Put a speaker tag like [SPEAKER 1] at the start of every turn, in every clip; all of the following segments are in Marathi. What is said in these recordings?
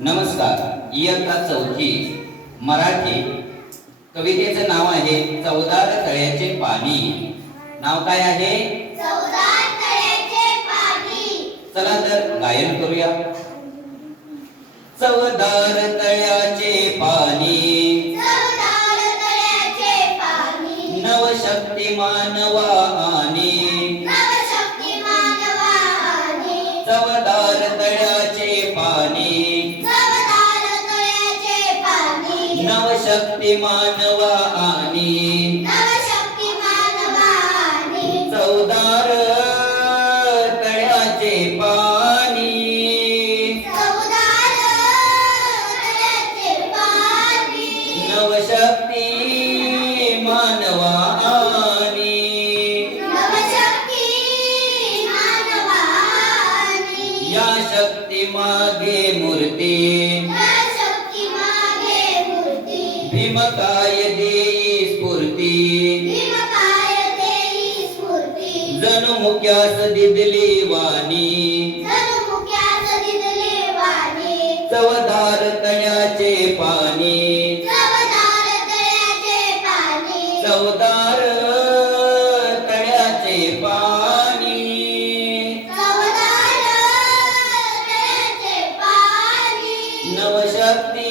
[SPEAKER 1] नमस्कार इयत्ता चौथी मराठी. कवितेचं नाव आहे चौदार तळ्याचे पाणी. नाव काय आहे? चला तर गायन करूया. चौदार तळ्याचे पाणी.
[SPEAKER 2] चौदार तळ्याचे पाणी.
[SPEAKER 1] नवशक्ती मानवा
[SPEAKER 2] नवशक्ती मानवा आणि चौदार तळ्याचे पाणी।
[SPEAKER 1] नवशक्ती मानवा आणि या शक्ती मागे मूर्ती। भीमकाय देई स्फूर्ती.
[SPEAKER 2] भीमकाय देई स्फूर्ती.
[SPEAKER 1] जणू मुक्यास दिदली वाणी.
[SPEAKER 2] दिदले वाणी.
[SPEAKER 1] तळ्याचे पाणी.
[SPEAKER 2] चवदार तळ्याचे पाणी.
[SPEAKER 1] चवदार तळ्याचे पाणी.
[SPEAKER 2] चवदार तळ्याचे पाणी.
[SPEAKER 1] नवशक्ती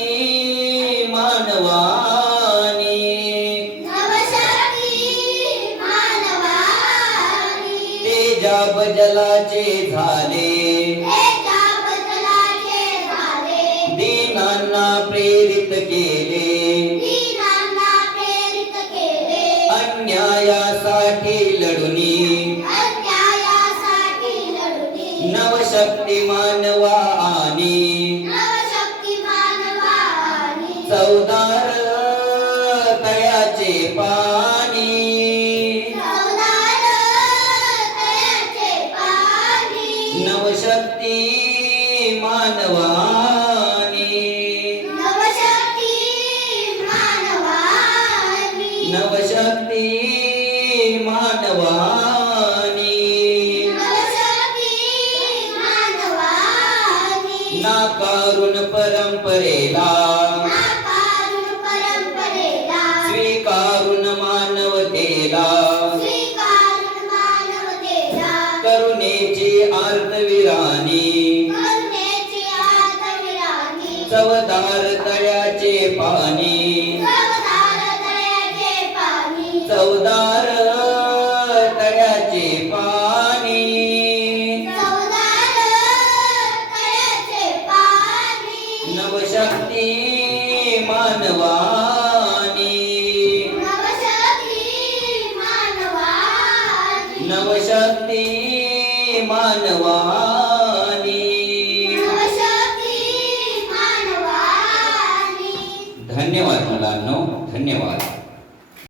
[SPEAKER 1] बदलाचे झाले. दीनांना प्रेरित केले. अन्यायासाठी लढुनी. नवशक्ती मानवा आणि चौदार तळ्याचे पाणी नवशक्ती मानवानी।
[SPEAKER 2] नवशक्ती मानवानी।
[SPEAKER 1] नवशक्ती मानवानी।
[SPEAKER 2] नवशक्ती मानवानी।
[SPEAKER 1] नाकारून परंपरेला।
[SPEAKER 2] नाकारून परंपरेला।
[SPEAKER 1] स्वीकारून मानवतेला। तळ्याचे पाणी.
[SPEAKER 2] चवदार तळ्याचे पाणी.
[SPEAKER 1] चवदार तळ्याचे नवशक्ती मानवानी.
[SPEAKER 2] नवशक्ती मानवानी.
[SPEAKER 1] धन्यवाद मुलांनो धन्यवाद.